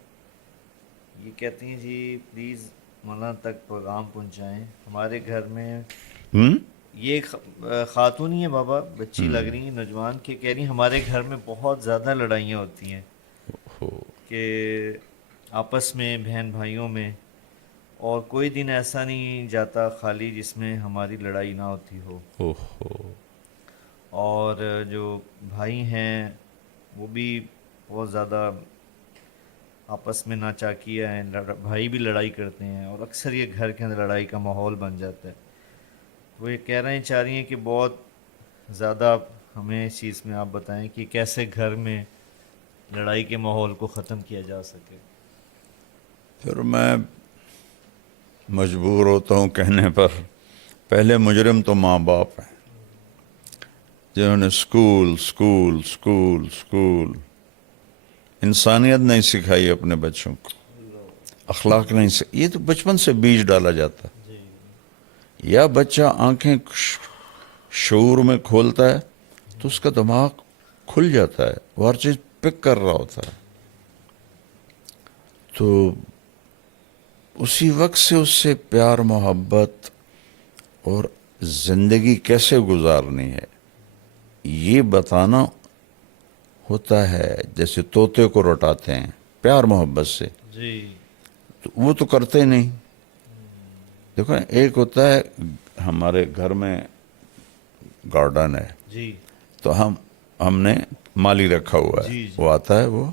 یہ کہتی ہیں جی پلیز مولانا تک پیغام پہنچائیں. ہمارے گھر میں یہ خاتون ہی ہے بابا، بچی لگ رہی ہیں، نوجوان، کہ کہہ رہی ہیں ہمارے گھر میں بہت زیادہ لڑائیاں ہوتی ہیں کہ آپس میں بہن بھائیوں میں، اور کوئی دن ایسا نہیں جاتا خالی جس میں ہماری لڑائی نہ ہوتی ہو. اور جو بھائی ہیں وہ بھی بہت زیادہ آپس میں ناچاکیاں ہیں، بھائی بھی لڑائی کرتے ہیں، اور اکثر یہ گھر کے اندر لڑائی کا ماحول بن جاتا ہے. وہ یہ کہہ رہے ہیں، چاہ رہی ہیں کہ بہت زیادہ ہمیں اس چیز میں آپ بتائیں کہ کیسے گھر میں لڑائی کے ماحول کو ختم کیا جا سکے. پھر میں مجبور ہوتا ہوں کہنے پر، پہلے مجرم تو ماں باپ ہیں جنہوں نے اسکول انسانیت نہیں سکھائی اپنے بچوں کو، اخلاق نہیں یہ تو بچپن سے بیج ڈالا جاتا ہے. یا بچہ آنکھیں شعور میں کھولتا ہے تو اس کا دماغ کھل جاتا ہے، وہ ہر چیز پک کر رہا ہوتا ہے. تو اسی وقت سے اس سے پیار محبت اور زندگی کیسے گزارنی ہے یہ بتانا ہوتا ہے. جیسے طوطے کو رٹاتے ہیں پیار محبت سے، جی تو وہ تو کرتے نہیں. دیکھو ایک ہوتا ہے ہمارے گھر میں گارڈن ہے، جی تو ہم نے مالی رکھا ہوا ہے. جی وہ آتا ہے، وہ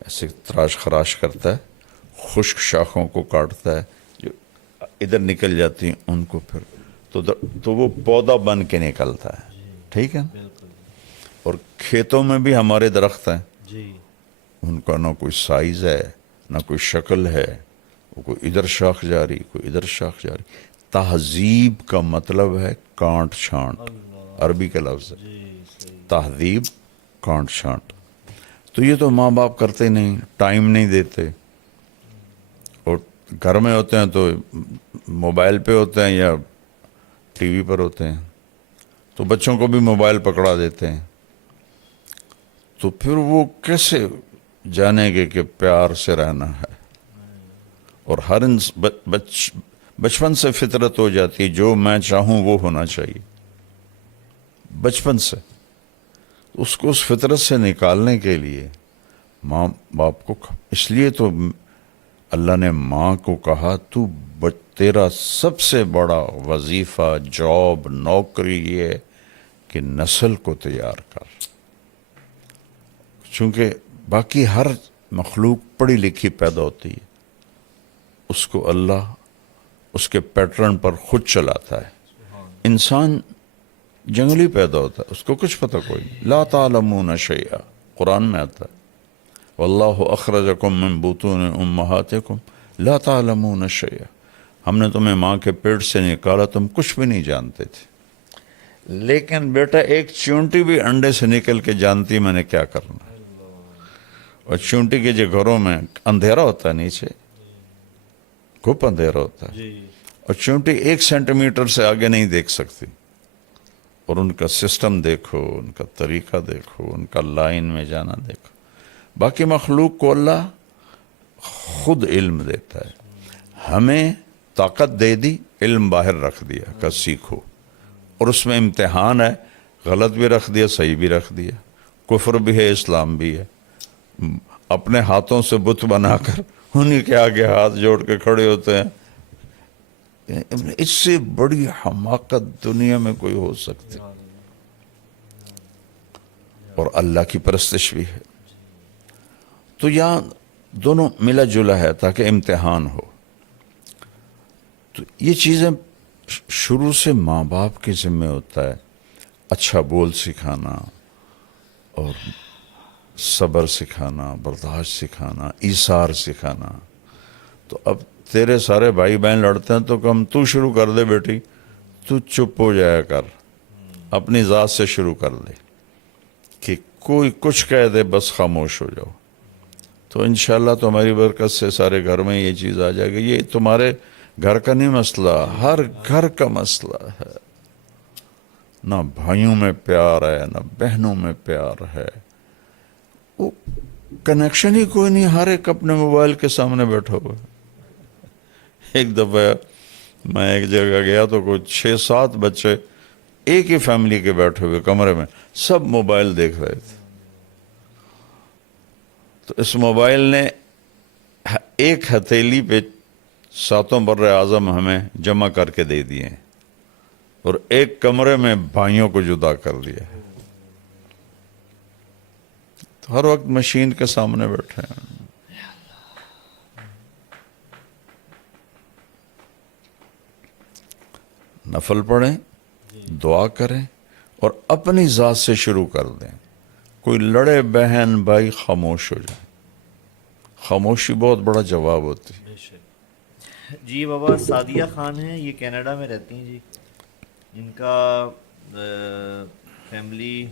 ایسے تراش خراش کرتا ہے، خشک شاخوں کو کاٹتا ہے، جو ادھر نکل جاتی ہیں ان کو پھر تو وہ پودا بن کے نکلتا ہے. ٹھیک ہے. بالکل. اور کھیتوں میں بھی ہمارے درخت ہیں، جی ان کا نہ کوئی سائز ہے نہ کوئی شکل ہے، وہ کوئی ادھر شاخ جاری کوئی ادھر شاخ جاری. تہذیب کا مطلب ہے کانٹ چھانٹ، عربی کا لفظ ہے جی صحیح. تہذیب کانٹ چھانٹ. تو یہ تو ماں باپ کرتے نہیں، ٹائم نہیں دیتے، اور گھر میں ہوتے ہیں تو موبائل پہ ہوتے ہیں یا ٹی وی پر ہوتے ہیں، تو بچوں کو بھی موبائل پکڑا دیتے ہیں. تو پھر وہ کیسے جانیں گے کہ پیار سے رہنا ہے؟ اور ہر بچپن سے فطرت ہو جاتی ہے جو میں چاہوں وہ ہونا چاہیے بچپن سے. اس کو اس فطرت سے نکالنے کے لیے ماں باپ کو، اس لیے تو اللہ نے ماں کو کہا تو تیرا سب سے بڑا وظیفہ، جاب، نوکری یہ ہے کہ نسل کو تیار کر. چونکہ باقی ہر مخلوق پڑھی لکھی پیدا ہوتی ہے، اس کو اللہ اس کے پیٹرن پر خود چلاتا ہے. انسان جنگلی پیدا ہوتا ہے، اس کو کچھ پتہ کوئی نہیں. لا تعلمون شیئا قرآن میں آتا ہے، واللہ اخرجکم من بطون امہاتکم لا تعلمون شیئا. ہم نے تمہیں ماں کے پیٹ سے نکالا، تم کچھ بھی نہیں جانتے تھے. لیکن بیٹا ایک چونٹی بھی انڈے سے نکل کے جانتی میں نے کیا کرنا ہے. اور چونٹی کے جو گھروں میں اندھیرا ہوتا ہے، نیچے گھپ اندھیرا ہوتا ہے، جی اور چونٹی 1 سینٹی میٹر سے آگے نہیں دیکھ سکتی. اور ان کا سسٹم دیکھو، ان کا طریقہ دیکھو، ان کا لائن میں جانا دیکھو. باقی مخلوق کو اللہ خود علم دیتا ہے. ہمیں طاقت دے دی، علم باہر رکھ دیا کہ سیکھو، اور اس میں امتحان ہے، غلط بھی رکھ دیا صحیح بھی رکھ دیا. کفر بھی ہے، اسلام بھی ہے. اپنے ہاتھوں سے بت بنا کر انہی کے آگے ہاتھ جوڑ کے کھڑے ہوتے ہیں. اس سے بڑی حماقت دنیا میں کوئی ہو سکتی. اور اللہ کی پرستش بھی ہے. تو یہاں دونوں ملا جلا ہے تاکہ امتحان ہو. تو یہ چیزیں شروع سے ماں باپ کے ذمہ ہوتا ہے. اچھا بول سکھانا اور صبر سکھانا، برداشت سکھانا، ایثار سکھانا. تو اب تیرے سارے بھائی بہن لڑتے ہیں تو کم تو شروع کر دے بیٹی، تو چپ ہو جایا کر، اپنی ذات سے شروع کر دے کہ کوئی کچھ کہہ دے بس خاموش ہو جاؤ. تو انشاءاللہ تمہاری برکت سے سارے گھر میں یہ چیز آ جائے گی. یہ تمہارے گھر کا نہیں مسئلہ، ہر گھر کا مسئلہ ہے. نہ بھائیوں میں پیار ہے، نہ بہنوں میں پیار ہے. وہ کنیکشن ہی کوئی نہیں، ہر ایک اپنے موبائل کے سامنے بیٹھا ہوا. ایک دفعہ میں ایک جگہ گیا تو کچھ 6-7 بچے ایک ہی فیملی کے بیٹھے ہوئے کمرے میں، سب موبائل دیکھ رہے تھے. تو اس موبائل نے ایک ہتھیلی پہ 7 بر اعظم ہمیں جمع کر کے دے دیے اور ایک کمرے میں بھائیوں کو جدا کر دیا. تو ہر وقت مشین کے سامنے بیٹھے ہیں. نفل پڑھیں، دعا کریں اور اپنی ذات سے شروع کر دیں. کوئی لڑے بہن بھائی خاموش ہو جائے. خاموشی بہت بڑا جواب ہوتی ہے. جی بابا سعدیہ خان ہیں، یہ کینیڈا میں رہتی ہیں جی. ان کا فیملی،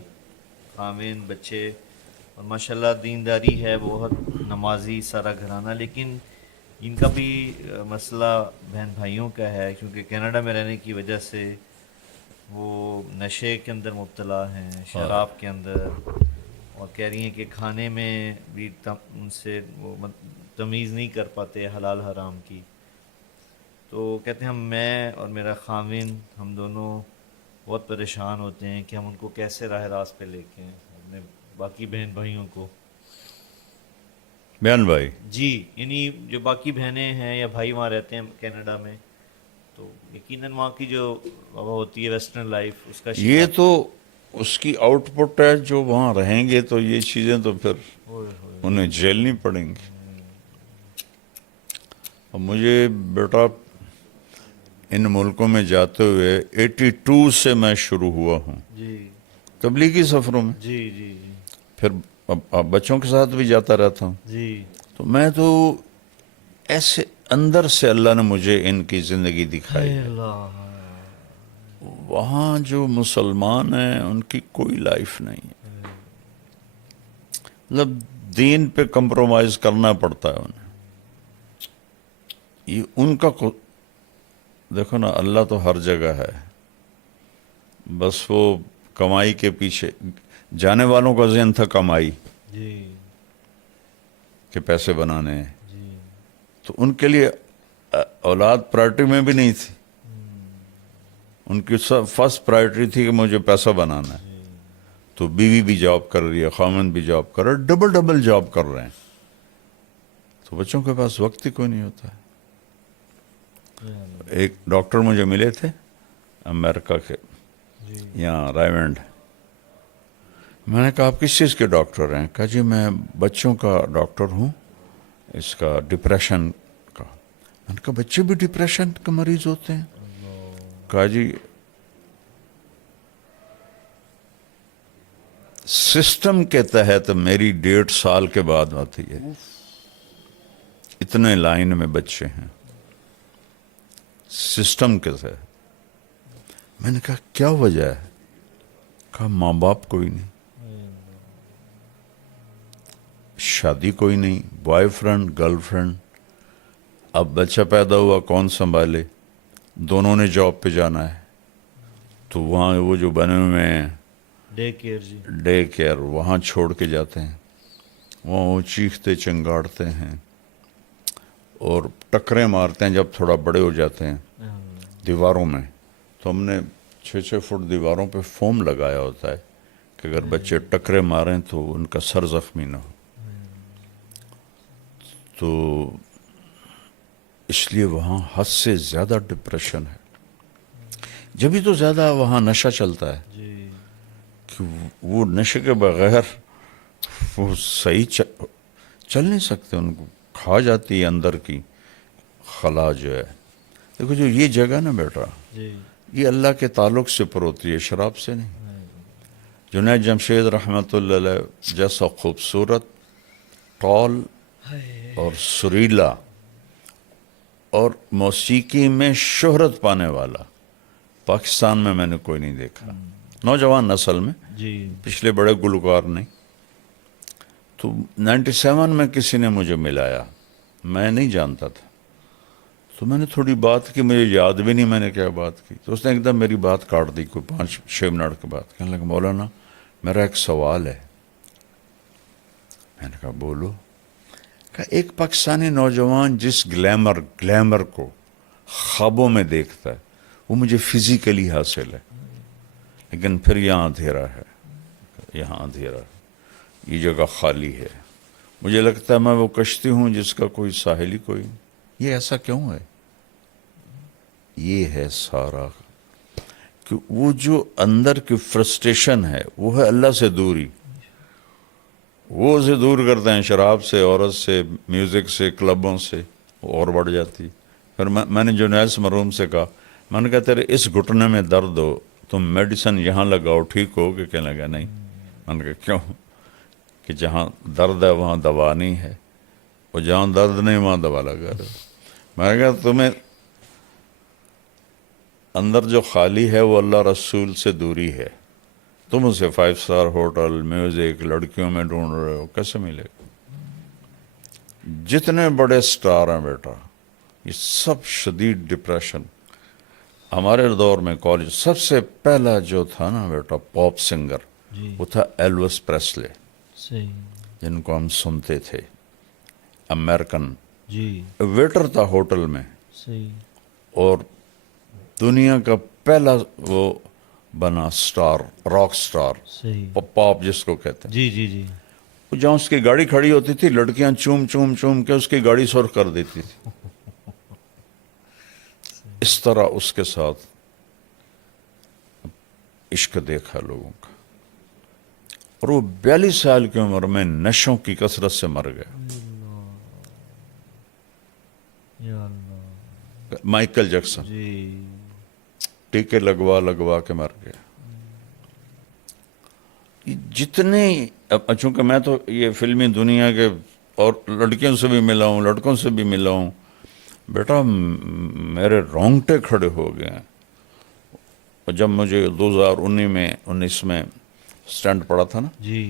خاوند، بچے اور ماشاءاللہ دینداری ہے، بہت نمازی سارا گھرانہ. لیکن ان کا بھی مسئلہ بہن بھائیوں کا ہے، کیونکہ کینیڈا میں رہنے کی وجہ سے وہ نشے کے اندر مبتلا ہیں، شراب کے اندر. اور کہہ رہی ہیں کہ کھانے میں بھی ان سے وہ تمیز نہیں کر پاتے حلال حرام کی. تو کہتے ہیں میں اور میرا خاوند ہم دونوں بہت پریشان ہوتے ہیں کہ ہم ان کو کیسے راہ راست پہ لے کے ہیں، اپنے باقی بہن بھائیوں کو. بہن بھائی جی یعنی جو باقی بہنیں ہیں یا بھائی وہاں رہتے ہیں کینیڈا میں، تو یقیناً وہاں کی جو ہوتی ہے ویسٹرن لائف، اس کا یہ شکار. تو اس کی آؤٹ پٹ ہے. جو وہاں رہیں گے تو یہ چیزیں تو پھر ہوئے ہوئے. انہیں جھیلنی پڑیں گی. اور مجھے بیٹا ان ملکوں میں جاتے ہوئے 82 سے میں شروع ہوا ہوں جی تبلیغی سفروں میں. جی جی جی پھر اب بچوں کے ساتھ بھی جاتا رہتا ہوں. جی تو میں تو ایسے اندر سے اللہ نے مجھے ان کی زندگی دکھائی اے ہے. اللہ. وہاں جو مسلمان ہیں ان کی کوئی لائف نہیں ہے. مطلب دین پہ کمپرومائز کرنا پڑتا ہے انہیں. یہ ان کا دیکھو نا، اللہ تو ہر جگہ ہے، بس وہ کمائی کے پیچھے. جانے والوں کا ذہن تھا کمائی، جی کہ پیسے بنانے ہیں. جی تو ان کے لیے اولاد پرائرٹی میں بھی نہیں تھی. ان کی فرسٹ پرائرٹی تھی کہ مجھے پیسہ بنانا ہے. تو بیوی بھی جاب کر رہی ہے، خامن بھی جاب کر رہا ہے، ڈبل جاب کر رہے ہیں. تو بچوں کے پاس وقت ہی کوئی نہیں ہوتا ہے. ایک ڈاکٹر مجھے ملے تھے امریکہ کے، یہاں رائمنڈ. میں نے کہا آپ کس چیز کے ڈاکٹر ہیں؟ کہا جی میں بچوں کا ڈاکٹر ہوں، اس کا ڈپریشن کا. میں نے کہا بچے بھی ڈپریشن کے مریض ہوتے ہیں؟ کہا جی سسٹم کے تحت میری 1.5 سال کے بعد آتی ہے. اتنے لائن میں بچے ہیں سسٹم کے تحت. میں نے کہا کیا وجہ ہے؟ کہا ماں باپ کوئی نہیں، شادی کوئی نہیں، بوائے فرینڈ گرل فرینڈ. اب بچہ پیدا ہوا کون سنبھالے؟ دونوں نے جاب پہ جانا ہے. تو وہاں وہ جو بنے ہوئے ہیں ڈے کیئر، جی ڈے کیئر، وہاں چھوڑ کے جاتے ہیں. وہاں وہ چیختے چنگاڑتے ہیں اور ٹکریں مارتے ہیں جب تھوڑا بڑے ہو جاتے ہیں دیواروں میں. تو ہم نے 6 فٹ دیواروں پہ فوم لگایا ہوتا ہے کہ اگر بچے ٹکرے ماریں تو ان کا سر زخمی نہ ہو. تو اس لیے وہاں حد سے زیادہ ڈپریشن ہے. جبھی تو زیادہ وہاں نشہ چلتا ہے جی کہ وہ نشے کے بغیر وہ صحیح چل نہیں سکتے. ان کو کھا جاتی ہے اندر کی خلا جو ہے. دیکھو جو یہ جگہ نا بیٹا، جی یہ اللہ کے تعلق سے پر ہوتی ہے، شراب سے نہیں. جنید جمشید رحمۃ اللہ علیہ جیسا خوبصورت، ٹال اور سریلا اور موسیقی میں شہرت پانے والا پاکستان میں نے کوئی نہیں دیکھا. نوجوان نسل میں جی پچھلے بڑے گلوکار نہیں. تو 97 میں کسی نے مجھے ملایا، میں نہیں جانتا تھا. تو میں نے تھوڑی بات کی، مجھے یاد بھی نہیں میں نے کیا بات کی. تو اس نے ایک دم میری بات کاٹ دی کوئی 5-6 منٹ کے بعد. کہنے لگا مولانا میرا ایک سوال ہے. میں نے کہا بولو. کہا ایک پاکستانی نوجوان جس گلیمر کو خوابوں میں دیکھتا ہے وہ مجھے فزیکلی حاصل ہے، لیکن پھر یہاں اندھیرا ہے، یہاں اندھیرا ہے، یہ جگہ خالی ہے. مجھے لگتا ہے میں وہ کشتی ہوں جس کا کوئی ساحل ہی کوئی نہیں. یہ ایسا کیوں ہے؟ یہ ہے سارا کہ وہ جو اندر کی فرسٹریشن ہے وہ ہے اللہ سے دوری. وہ اسے دور کرتے ہیں شراب سے، عورت سے، میوزک سے، کلبوں سے، وہ اور بڑھ جاتی. پھر میں نے جنید مرحوم سے کہا، میں نے کہا تیرے اس گھٹنے میں درد ہو تم میڈیسن یہاں لگاؤ ٹھیک ہو گے؟ کہنے لگا نہیں. میں نے کہا کیوں؟ کہ جہاں درد ہے وہاں دوا نہیں ہے، اور جہاں درد نہیں وہاں دوا لگا رہے. میں نے کہا تمہیں اندر جو خالی ہے وہ اللہ رسول سے دوری ہے. تم اسے 5 اسٹار ہوٹل، میوزک، لڑکیوں میں ڈھونڈ رہے ہو، کیسے ملے گا؟ جتنے بڑے سٹار ہیں بیٹا یہ سب شدید ڈپریشن. ہمارے دور میں کالج سب سے پہلا جو تھا نا بیٹا پاپ سنگر جی وہ تھا ایلوس پریسلے، صحیح. جن کو ہم سنتے تھے. امریکن جی ویٹر تھا ہوٹل میں، صحیح. اور دنیا کا پہلا وہ بنا سٹار، راک سٹار، صحیح. پاپ جس کو کہتے ہیں. جی جی جی جہاں اس کی گاڑی کھڑی ہوتی تھی لڑکیاں چوم چوم چوم کے اس کی گاڑی سرخ کر دیتی تھی. اس طرح اس کے ساتھ عشق دیکھا لوگوں کا. اور وہ 42 سال کی عمر میں نشوں کی کثرت سے مر گیا. یا اللہ. مائیکل جیکسن جی ٹیکے لگوا کے مر گیا. جتنے چونکہ میں تو یہ فلمی دنیا کے اور لڑکیوں سے بھی ملا ہوں، لڑکوں سے بھی ملا ہوں بیٹا، میرے رونگٹے کھڑے ہو گئے ہیں. اور جب مجھے 2019 میں سٹنٹ پڑا تھا نا، جی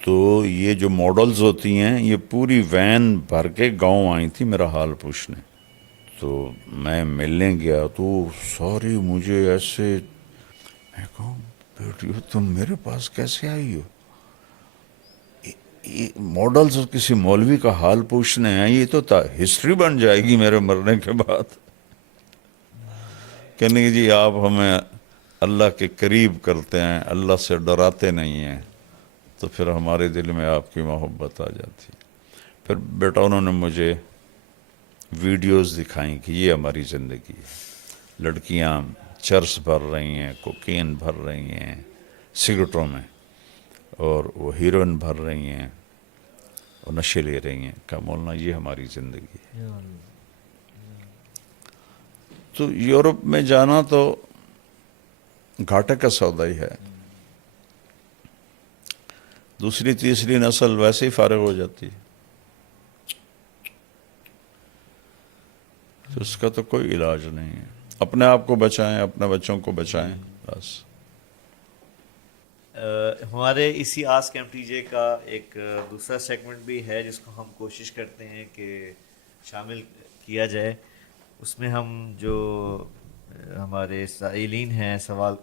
تو یہ جو ماڈلز ہوتی ہیں یہ پوری وین بھر کے گاؤں آئی تھی میرا حال پوچھنے. تو میں ملنے گیا تو سوری مجھے ایسے، میں کہوں بیٹی تم میرے پاس کیسے آئی ہو؟ ماڈلز کسی مولوی کا حال پوچھنے ہیں؟ یہ تو ہسٹری بن جائے گی میرے مرنے کے بعد. کہنے جی آپ ہمیں اللہ کے قریب کرتے ہیں، اللہ سے ڈراتے نہیں ہیں، تو پھر ہمارے دل میں آپ کی محبت آ جاتی. پھر بیٹا انہوں نے مجھے ویڈیوز دکھائیں کہ یہ ہماری زندگی ہے. لڑکیاں چرس بھر رہی ہیں، کوکین بھر رہی ہیں سگریٹوں میں، اور وہ ہیروئن بھر رہی ہیں اور نشے لے رہی ہیں. کہا مولانا یہ ہماری زندگی ہے. یا اللہ. تو یورپ میں جانا تو گھاٹے کا سودا ہی ہے. دوسری تیسری نسل ویسے ہی فارغ ہو جاتی ہے. تو اس کا تو کوئی علاج نہیں ہے. اپنے آپ کو بچائیں، اپنے بچوں کو بچائیں بس. ہمارے اسی آسک ایم ٹی جے کا ایک دوسرا سیگمنٹ بھی ہے جس کو ہم کوشش کرتے ہیں کہ شامل کیا جائے. اس میں ہم جو ہمارے سائلین ہیں سوال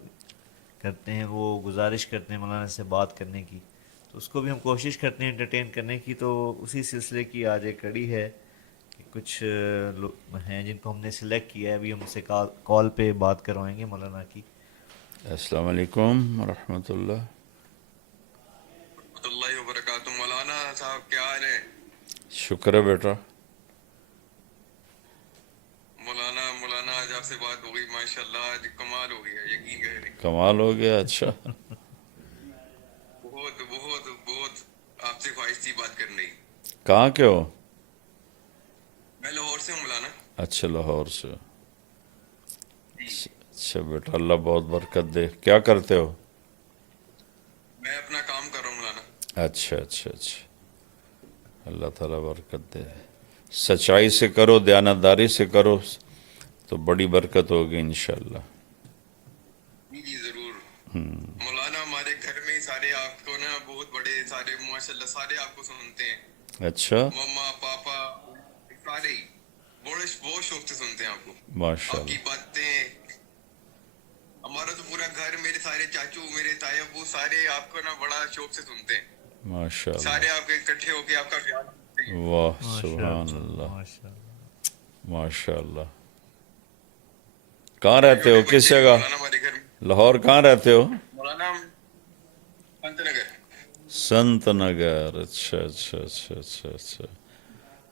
کرتے ہیں وہ گزارش کرتے ہیں مولانا سے بات کرنے کی، تو اس کو بھی ہم کوشش کرتے ہیں انٹرٹین کرنے کی. تو اسی سلسلے کی آج ایک کڑی ہے کہ کچھ لوگ ہیں جن کو ہم نے سلیکٹ کیا ہے، ابھی ہم سے کال پہ بات کروائیں گے مولانا کی. السلام علیکم ورحمۃ اللہ. شکر ہے بیٹا. مولانا آج آپ سے بات ہو گئی ماشاءاللہ, آج کمال ہو گیا, یقین کریں. کمال ہو گیا. اچھا بہت بہت بہت آپ سے خواہش تھی بات کرنے کی. کہاں کے ہو؟ میں لاہور سے ہوں مولانا. اچھا لاہور سے. اچھا بیٹا اللہ بہت برکت دے. کیا کرتے ہو؟ میں اپنا کام کر رہا ہوں مولانا. اچھا اچھا اچھا. اللہ تعالیٰ برکت دے. سچائی سے کرو, دیانتداری سے کرو تو بڑی برکت ہوگی انشاءاللہ. جی ضرور. مولانا ہمارے گھر میں سارے آپ کو نا بہت بڑے سارے ماشاءاللہ سارے آپ کو سنتے ہیں. اچھا مما پاپا سارے ہی بہت شوق سے سنتے ہیں آپ کو, ماشاء آپ کی اللہ. باتیں. ہمارا تو پورا گھر, میرے سارے چاچو, میرے تائی ابو سارے آپ کو نا بڑا شوق سے سنتے ہیں. ماشاء اللہ. سارے آپ کے اکٹھے ہو کے آپ کا خیال رکھتے ہیں. واہ ماشاء سبحان اللہ اللہ. ماشاء اللہ. ماشاء اللہ. کہاں رہتے ہو, کس جگہ؟ مولانا ہمارے گھر میں لاہور کہاں رہتے ہو؟ مولانا پنت نگر. سنت نگر. اچھا اچھا اچھا اچھا اچھا.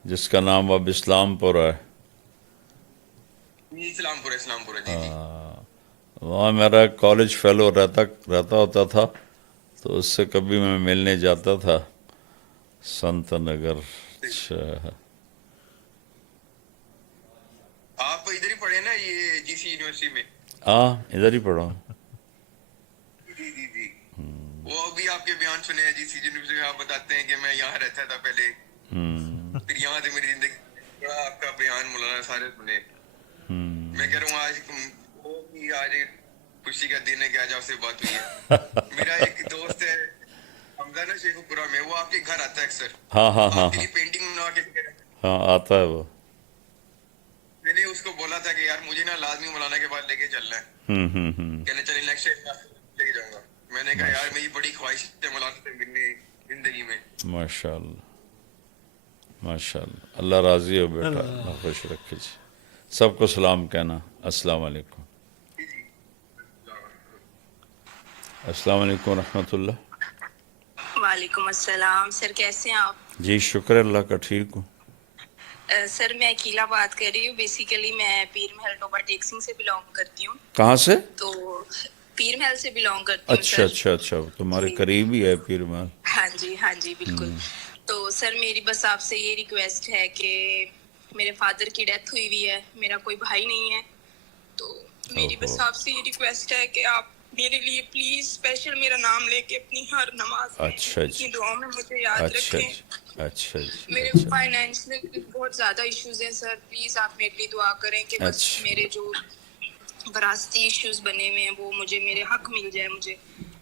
جس کا نام اب اسلام پور ہے. اسلام پورہ جی جی. وہاں میرا کالج فیلو رہتا ہوتا تھا, تو اس سے کبھی میں ملنے جاتا تھا. سنت نگر. اچھا آپ ادھر ہی پڑھے نا یہ جی سی یونیورسٹی میں؟ ہاں ادھر ہی پڑھا ہوں. جی جی جی. وہ ابھی آپ کے بیان سنے ہیں جی سی یونیورسٹی میں, آپ بتاتے ہیں کہ میں یہاں رہتا تھا پہلے, پھر یہاں سے میری زندگی. بڑا آپ کا بیان مولانا سارے سنے. میں کہہ رہا ہوں آج خوشی کا دن ہے کہ آج آپ سے بات ہوئی ہے. میرا ایک دوست ہے حمزہ نا شیخو پورہ میں, وہ آپ کے گھر آتا ہے اکثر. ہاں ہاں ہاں آپ کے ہاں لیے پینٹنگ بنوا کے. ہاں آتا ہے وہ. میں نے اس کو بولا تھا کہ یار مجھے نا لازمی مولانا کے بعد لے کے چلنا ہے. کہنے چلے نیکسٹ لے کے جاؤں گا. میں نے کہا یار میری بڑی خواہش ہے مولانا سے ملنے زندگی میں. ماشاء اللہ ماشاء اللہ. اللہ راضی ہو بیٹا, اللہ خوش رکھے جی. سب کو سلام کہنا. السلام علیکم. السلام علیکم ورحمۃ اللہ. وعلیکم السلام. سر کیسے ہیں آپ؟ جی شکر اللہ کا, ٹھیک ہوں. سر میں اکیلا بات کر رہی ہوں. بیسیکلی میں پیر محل ٹوبا ٹیکسنگ سے بلانگ کرتی ہوں. کہاں سے؟ تو پیر محل سے بلانگ کرتی ہوں اچھا سر. اچھا اچھا. تمہارے جی قریب ہی ہے پیر محل. ہاں جی بالکل. تو سر میری بس آپ سے یہ ریکویسٹ ہے کہ میرے فادر کی ڈیتھ ہوئی ہوئی ہے, میرا کوئی بھائی نہیں ہے, تو میری اوہو. بس آپ سے یہ ریکویسٹ ہے کہ آپ میرے لیے پلیز اسپیشل میرا نام لے کے اپنی ہر نماز میں اچھا اپنی جی دعاؤں میں مجھے یاد اچھا رکھیں. جی اچھا جی میرے اچھا فائنینشلی بہت زیادہ ایشوز ہیں سر, پلیز آپ میرے لیے دعا کریں کہ بس اچھا میرے جو وراثتی ایشوز بنے ہوئے ہیں وہ مجھے میرے حق مل جائے مجھے,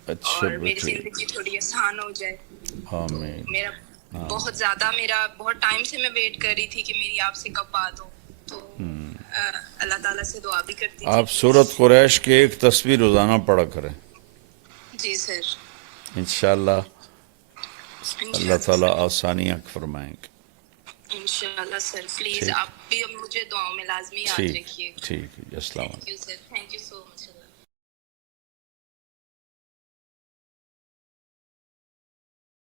اچھا اور میری بیٹے. زندگی تھوڑی آسان ہو جائے. تو آمین. میرا بہت ٹائم سے میں ویٹ کر رہی تھی کہ میری آپ سے کب بات ہو, تو اللہ تعالیٰ سے دعا بھی کرتی تھی. آپ سورت قریش کی ایک تصویر روزانہ پڑھا کریں. جی سر. انشاءاللہ اللہ انشاءاللہ تعالیٰ سر. آسانیاں فرمائیں گے. انشاءاللہ سر. پلیز ٹھیک آپ بھی مجھے دعاؤں میں لازمی یاد ٹھیک رکھیے. ٹھیک ہے. السلام علیکم. Thank you sir. Thank you so much.